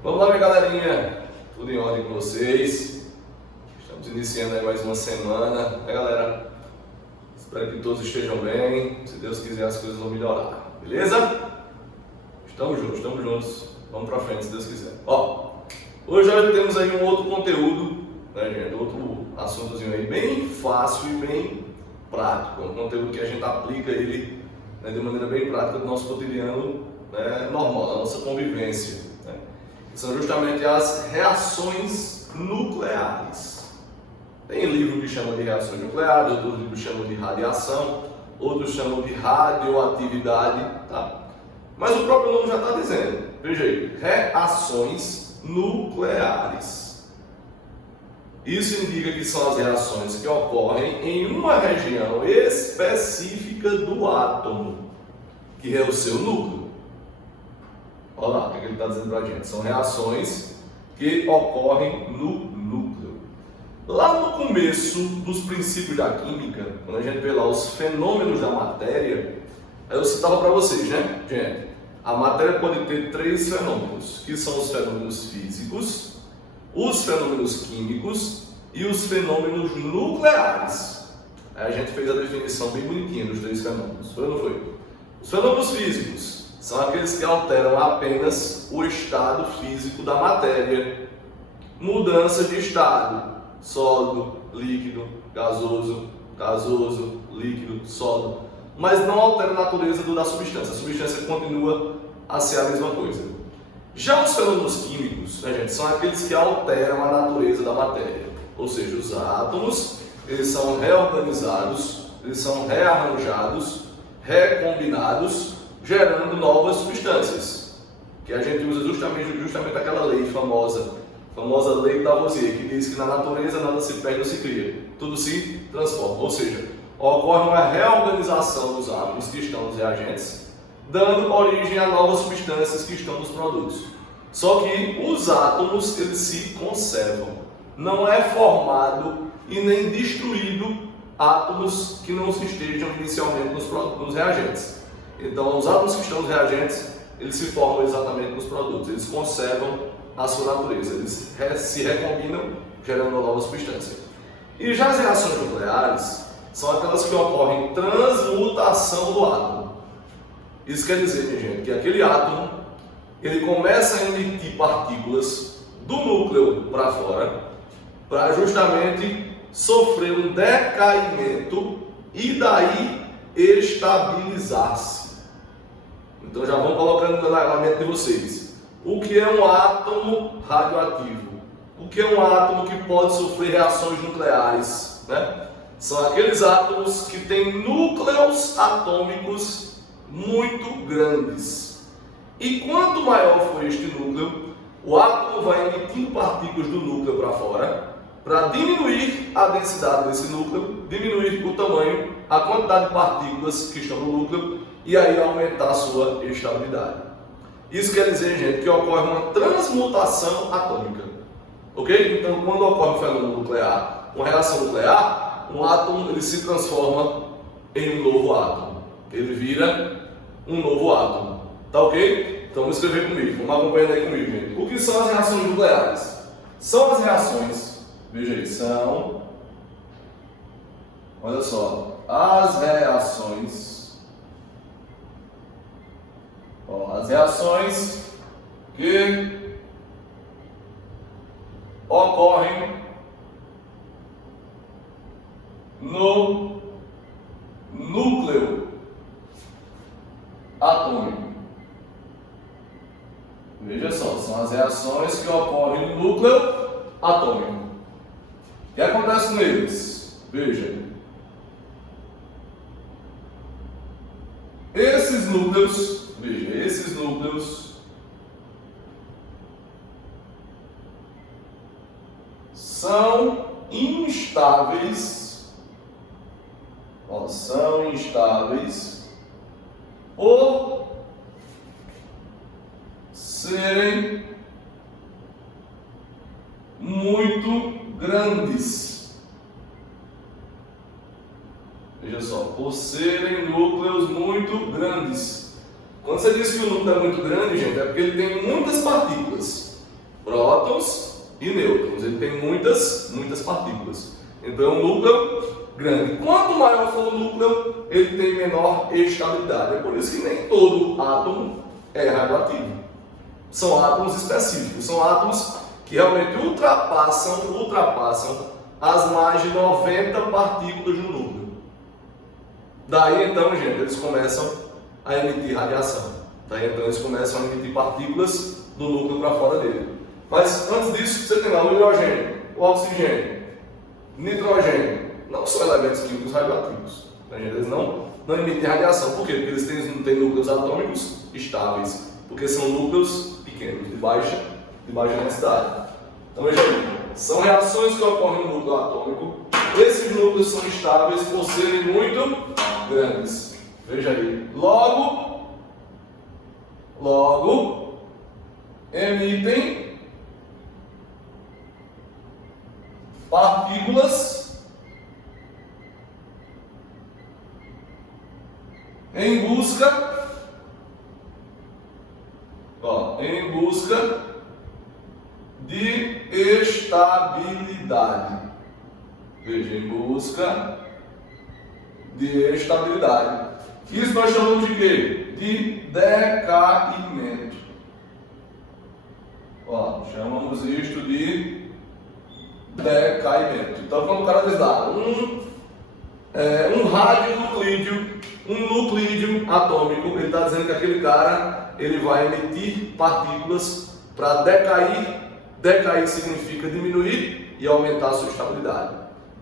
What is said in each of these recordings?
Vamos lá, minha galerinha, tudo em ordem com vocês? Estamos iniciando aí mais uma semana, né, galera? Espero que todos estejam bem, se Deus quiser as coisas vão melhorar, beleza? Estamos juntos, vamos pra frente se Deus quiser. Ó, hoje nós temos aí um outro conteúdo, né, gente? Outro assuntozinho aí bem fácil e bem prático, um conteúdo que a gente aplica ele, né, de maneira bem prática no nosso cotidiano, né, normal, na nossa convivência, né? São justamente as reações nucleares. Tem livro que chama de reações nucleares, outros livros chamam de radiação, outros chamam de radioatividade, tá? Mas o próprio nome já está dizendo, veja aí, reações nucleares. Isso indica que são as reações que ocorrem em uma região específica do átomo, que é o seu núcleo. Olha lá o que ele está dizendo para a gente. São reações que ocorrem no núcleo. Lá no começo dos princípios da química, quando a gente vê lá os fenômenos da matéria, eu citava para vocês, né, gente? A matéria pode ter três fenômenos, que são os fenômenos físicos, os fenômenos químicos e os fenômenos nucleares. Aí a gente fez a definição bem bonitinha dos três fenômenos, foi ou não foi? Os fenômenos físicos são aqueles que alteram apenas o estado físico da matéria. Mudança de estado, sólido, líquido, gasoso, líquido, sólido. Mas não altera a natureza da substância. A substância continua a ser a mesma coisa. Já os fenômenos químicos, né, gente, são aqueles que alteram a natureza da matéria. Ou seja, os átomos, eles são reorganizados, eles são rearranjados, recombinados, gerando novas substâncias, que a gente usa justamente aquela lei famosa lei de Lavoisier, que diz que na natureza nada se perde ou se cria, tudo se transforma, ou seja, ocorre uma reorganização dos átomos que estão nos reagentes, dando origem a novas substâncias que estão nos produtos. Só que os átomos, eles se conservam, não é formado e nem destruído átomos que não estejam inicialmente nos reagentes. Então, os átomos que estão nos reagentes, eles se formam exatamente nos produtos, eles conservam a sua natureza, eles se recombinam, gerando uma nova substância. E já as reações nucleares são aquelas que ocorrem transmutação do átomo. Isso quer dizer, minha gente, que aquele átomo, ele começa a emitir partículas do núcleo para fora, para justamente sofrer um decaimento e daí estabilizar-se. Então já vão colocando na mente de vocês. O que é um átomo radioativo? O que é um átomo que pode sofrer reações nucleares, né? São aqueles átomos que têm núcleos atômicos muito grandes. E quanto maior for este núcleo, o átomo vai emitindo partículas do núcleo para fora, para diminuir a densidade desse núcleo, diminuir o tamanho, a quantidade de partículas que estão no núcleo e aí aumentar a sua estabilidade. Isso quer dizer, gente, que ocorre uma transmutação atômica, ok? Então, quando ocorre um fenômeno nuclear, uma reação nuclear, um átomo ele se transforma em um novo átomo. Ele vira um novo átomo, tá ok? Então, vamos escrever comigo, vamos acompanhando aí comigo, gente. O que são as reações nucleares? São as reações, veja aí, são, olha só, as reações que ocorrem no núcleo atômico. Veja só, são as reações que ocorrem no núcleo atômico. O que acontece neles? Veja. Esses núcleos são instáveis, por serem muito grandes. Veja só, por serem núcleos muito grandes. Quando você diz que o núcleo é muito grande, gente, é porque ele tem muitas partículas. prótons e nêutrons. Ele tem muitas partículas. Então é um núcleo grande. Quanto maior for o núcleo, ele tem menor estabilidade. É por isso que nem todo átomo é radioativo. São átomos específicos, são átomos que realmente ultrapassam as mais de 90 partículas no núcleo. Daí então, gente, eles começam a emitir radiação. Daí então eles começam a emitir partículas do núcleo para fora dele. Mas antes disso, você tem lá o hidrogênio, o oxigênio, nitrogênio. Não são elementos químicos radioativos. Eles não emitem radiação. Por quê? Porque eles não têm núcleos atômicos estáveis. Porque são núcleos pequenos, de baixa densidade. Então, veja aí, são reações que ocorrem no núcleo atômico. Esses núcleos são estáveis por serem muito grandes. Veja aí, logo emitem partículas em busca de estabilidade. Veja, em busca de estabilidade. Isso nós chamamos de quê? De decaimento. Chamamos isto de decaimento. Então, quando o cara diz lá, um radionuclídeo, um nuclídeo atômico, ele está dizendo que aquele cara ele vai emitir partículas para decair. Decair significa diminuir e aumentar a sua estabilidade.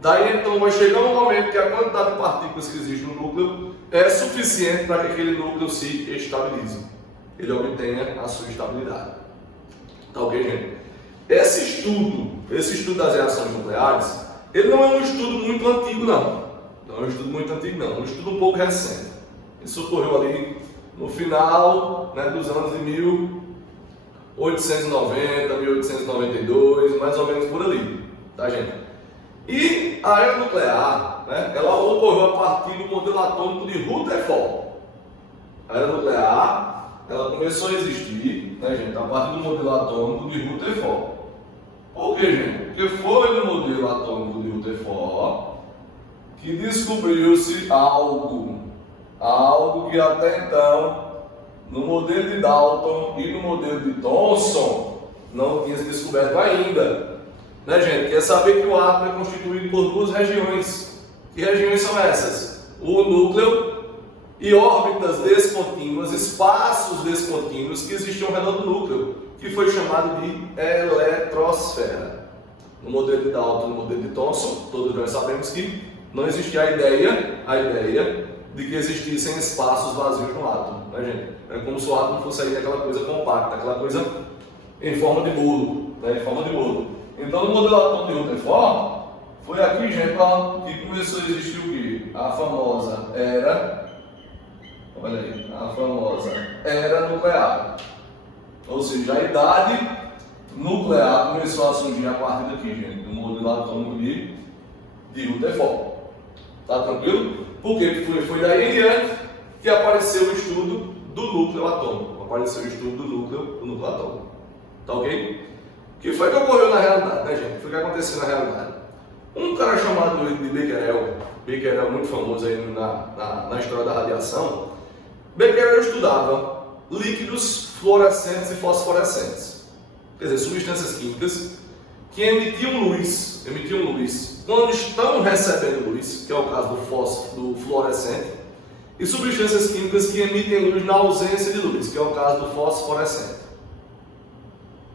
Daí então vai chegar um momento que a quantidade de partículas que existe no núcleo é suficiente para que aquele núcleo se estabilize. Ele obtenha a sua estabilidade. Tá ok, gente? Esse estudo das reações nucleares, ele não é um estudo muito antigo, não. Não é um estudo muito antigo, não. É um estudo um pouco recente. Isso ocorreu ali no final, né, dos anos de 1890, 1892, mais ou menos por ali. Tá, gente? E a era nuclear, né, ela ocorreu a partir do modelo atômico de Rutherford. A era nuclear, ela começou a existir, né, gente, a partir do modelo atômico de Rutherford. Por quê, gente? Porque foi no modelo atômico de Rutherford que descobriu-se algo que até então, no modelo de Dalton e no modelo de Thomson, não tinha se descoberto ainda. Né, gente? Quer saber que o átomo é constituído por duas regiões. Que regiões são essas? O núcleo e órbitas descontínuas, espaços descontínuos que existiam ao redor do núcleo, que foi chamado de eletrosfera. No modelo de Dalton e no modelo de Thomson, todos nós sabemos que não existia a ideia de que existissem espaços vazios no átomo, né, gente? É como se o átomo fosse aí aquela coisa compacta, aquela coisa em forma de bolo, né? Em forma de bolo. Então, no modelo atômico de Rutherford, foi aqui, gente, que começou a existir o quê? A famosa era nuclear. Ou seja, a idade nuclear começou a surgir a partir daqui, gente, do modelo atômico de Rutherford. Tá tranquilo? Porque foi daí em diante que apareceu o estudo do núcleo atômico. Apareceu o estudo do núcleo atômico. Tá ok? O que foi que ocorreu na realidade, né, gente? O que foi que aconteceu na realidade? Um cara chamado de Becquerel, muito famoso aí na história da radiação, Becquerel estudava líquidos fluorescentes e fosforescentes. Quer dizer, substâncias químicas que emitiam luz quando estão recebendo luz, que é o caso do fluorescente, e substâncias químicas que emitem luz na ausência de luz, que é o caso do fosforescente.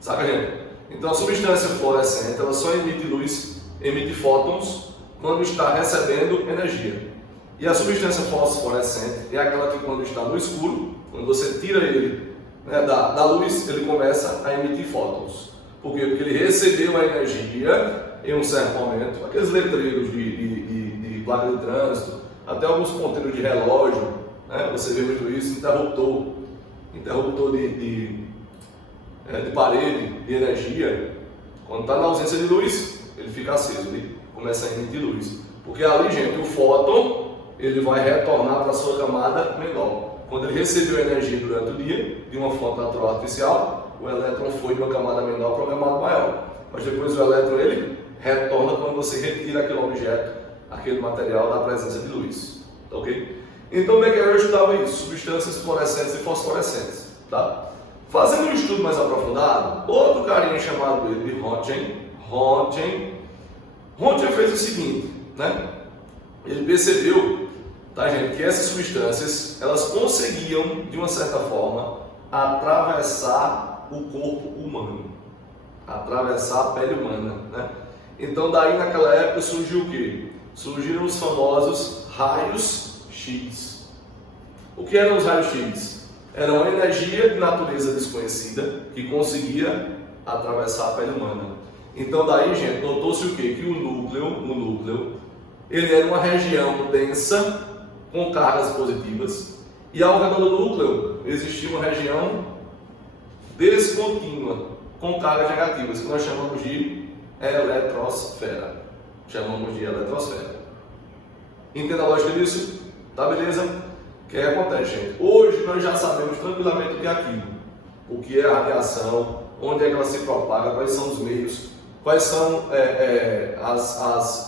Sabe, gente? Então a substância fluorescente ela só emite luz, emite fótons, quando está recebendo energia. E a substância fosforescente é aquela que quando está no escuro, quando você tira ele, né, da luz, ele começa a emitir fótons. Por quê? Porque ele recebeu a energia em um certo momento, aqueles letreiros de placa de trânsito, até alguns ponteiros de relógio, né? Você vê muito isso, interruptor de parede, de energia. Quando está na ausência de luz, ele fica aceso, ele começa a emitir luz. Porque ali, gente, o fóton ele vai retornar para a sua camada menor. Quando ele recebeu energia durante o dia, de uma fonte natural artificial, o elétron foi de uma camada menor para uma camada maior. Mas depois o elétron ele retorna quando você retira aquele objeto, aquele material da presença de luz. Tá ok? Então Becquerel estudava isso, substâncias fluorescentes e fosforescentes. Tá? Fazendo um estudo mais aprofundado, outro carinha chamado ele de Röntgen fez o seguinte, né? Ele percebeu, tá, gente, que essas substâncias elas conseguiam, de uma certa forma, atravessar o corpo humano, atravessar a pele humana, né? Então daí naquela época surgiu o quê? Surgiram os famosos raios X. O que eram os raios X? Era uma energia de natureza desconhecida que conseguia atravessar a pele humana. Então daí, gente, notou-se o quê? Que o núcleo, ele era uma região densa com cargas positivas e ao redor do núcleo existia uma região descontínua com cargas negativas, que nós chamamos de eletrosfera. Entenda a lógica disso? Tá beleza? O que acontece, gente? Hoje nós já sabemos tranquilamente o que é aquilo. O que é a radiação, onde é que ela se propaga, quais são os meios, quais são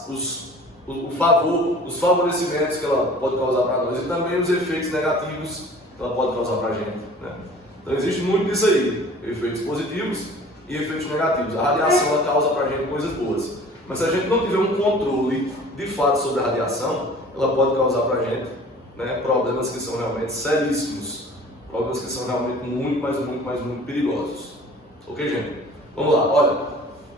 os favorecimentos que ela pode causar para nós e também os efeitos negativos que ela pode causar para a gente, né? Então existe muito disso aí, efeitos positivos e efeitos negativos. A radiação ela causa para a gente coisas boas, mas se a gente não tiver um controle de fato sobre a radiação, ela pode causar para a gente, né, problemas que são realmente seríssimos, problemas que são realmente muito perigosos. Ok, gente? Vamos lá, olha,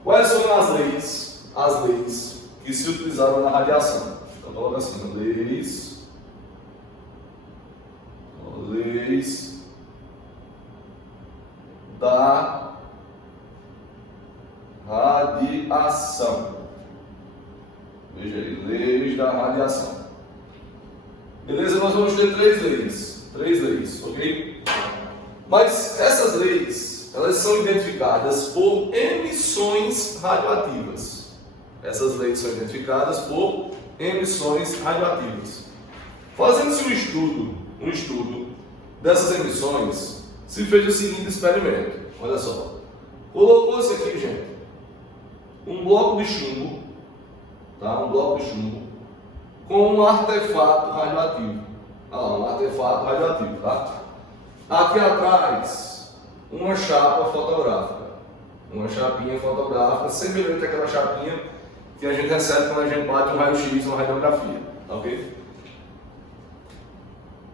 quais são as leis que se utilizaram na radiação? Então coloca assim, leis da radiação. Veja aí, leis da radiação. Beleza? Nós vamos ter três leis, ok? Mas essas leis, elas são identificadas por emissões radioativas. Essas leis são identificadas por emissões radioativas. Fazendo-se um estudo dessas emissões, se fez o seguinte experimento. Olha só. Colocou-se aqui, gente, um bloco de chumbo, tá? Um bloco de chumbo com um artefato radioativo. Um artefato radioativo, tá? Aqui atrás, uma chapa fotográfica. Uma chapinha fotográfica, semelhante àquela chapinha que a gente recebe quando a gente bate um raio-x, uma radiografia, tá ok?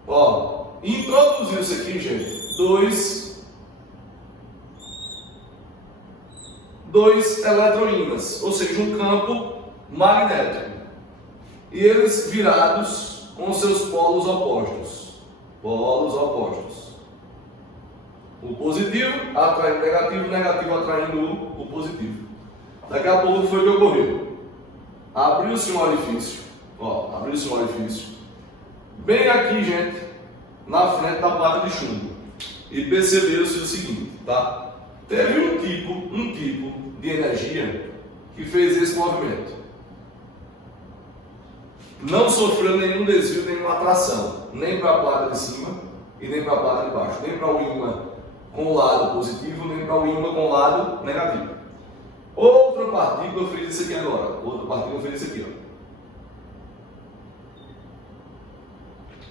Ó, introduziu-se aqui, gente, dois eletroímãs, ou seja, um campo magnético. E eles virados com seus polos opostos. O positivo atraindo o negativo, o negativo atraindo o positivo. Daqui a pouco foi o que ocorreu. Abriu-se um orifício. Bem aqui, gente, na frente da placa de chumbo. E percebeu-se o seguinte, tá? Teve um tipo de energia que fez esse movimento. Não sofreu nenhum desvio, nenhuma atração, nem para a placa de cima e nem para a placa de baixo, nem para o ímã com o lado positivo, nem para o ímã com o lado negativo. Outra partícula fez isso aqui agora, ó.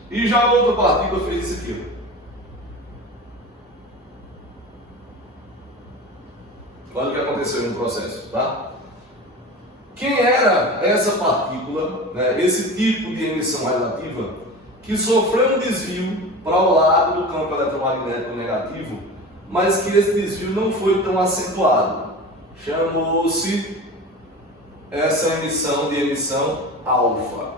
E já outra partícula fez isso aqui, ó. Olha o que aconteceu no processo, tá? Quem era essa partícula, né, esse tipo de emissão radioativa, que sofreu um desvio para o lado do campo eletromagnético negativo, mas que esse desvio não foi tão acentuado? Chamou-se essa emissão alfa.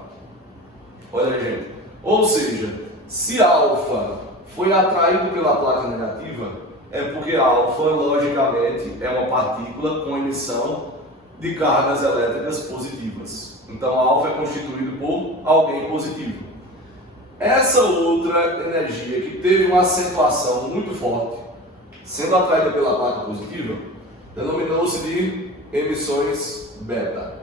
Olha aí, gente. Ou seja, se alfa foi atraído pela placa negativa, é porque alfa, logicamente, é uma partícula com emissão de cargas elétricas positivas. Então, alfa é constituído por alguém positivo. Essa outra energia que teve uma acentuação muito forte, sendo atraída pela placa positiva, denominou-se de emissões beta.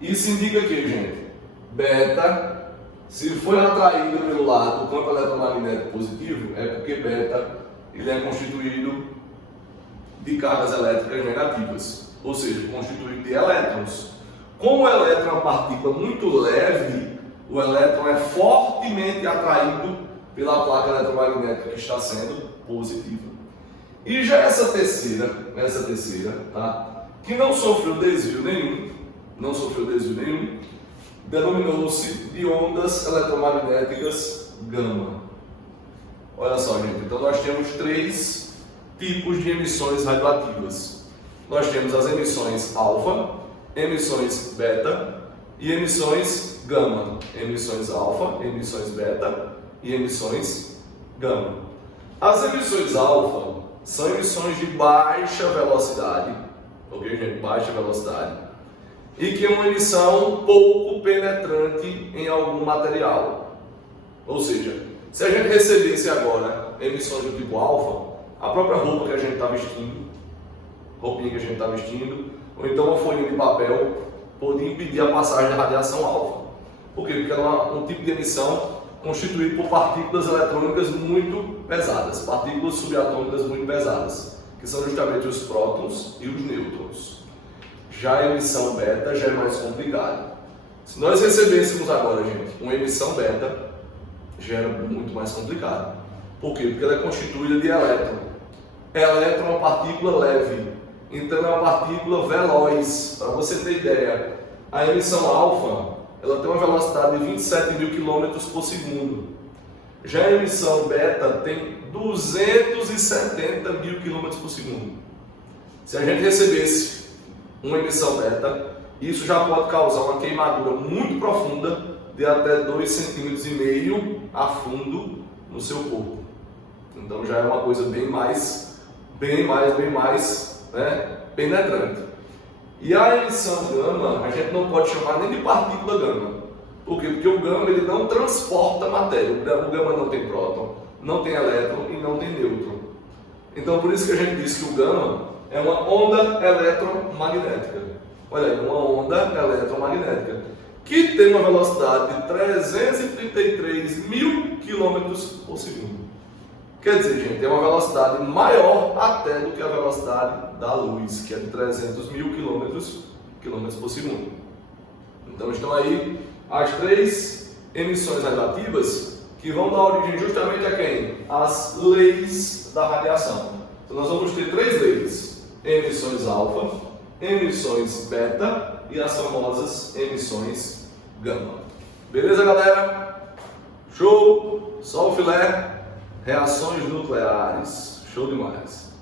Isso indica que, gente, beta, se foi atraído pelo lado do campo eletromagnético positivo, é porque beta ele é constituído de cargas elétricas negativas, ou seja, constituído de elétrons. Como o elétron é uma partícula muito leve, o elétron é fortemente atraído pela placa eletromagnética que está sendo positiva. E já essa terceira, tá? Que não sofreu desvio nenhum, denominou-se de ondas eletromagnéticas gama. Olha só, gente, então nós temos 3 tipos de emissões radioativas. Nós temos as emissões alfa, emissões beta e emissões gama. Emissões alfa, emissões beta e emissões gama. As emissões alfa são emissões de baixa velocidade, ok, gente? Baixa velocidade. E que é uma emissão pouco penetrante em algum material. Ou seja, se a gente recebesse agora emissões do tipo alfa, a própria roupa que a gente está vestindo, roupinha que a gente está vestindo, ou então uma folhinha de papel, poderia impedir a passagem da radiação alfa. Por quê? Porque ela é um tipo de emissão constituído por partículas eletrônicas muito pesadas, partículas subatômicas muito pesadas, que são justamente os prótons e os nêutrons. Já a emissão beta já é mais complicada. Se nós recebêssemos agora, gente, uma emissão beta, já era muito mais complicado. Por quê? Porque ela é constituída de elétron. Elétron é uma partícula leve, então é uma partícula veloz. Para você ter ideia, a emissão alfa ela tem uma velocidade de 27.000 km por segundo. Já a emissão beta tem 270.000 km por segundo. Se a gente recebesse uma emissão beta, isso já pode causar uma queimadura muito profunda de até 2,5 cm a fundo no seu corpo. Então já é uma coisa bem mais penetrante. E a emissão gama, a gente não pode chamar nem de partícula gama. Por quê? Porque o gama ele não transporta matéria. O gama não tem próton, não tem elétron e não tem nêutron. Então por isso que a gente diz que o gama é uma onda eletromagnética. Olha aí, uma onda eletromagnética que tem uma velocidade de 333.000 km por segundo. Quer dizer, gente, é uma velocidade maior até do que a velocidade da luz, que é de 300.000 km por segundo. Então estão aí as 3 emissões radioativas que vão dar origem justamente a quem? As leis da radiação. Então nós vamos ter 3 leis: emissões alfa, emissões beta e as famosas emissões gama. Beleza, galera? Show! Só o filé! Reações nucleares. Show demais!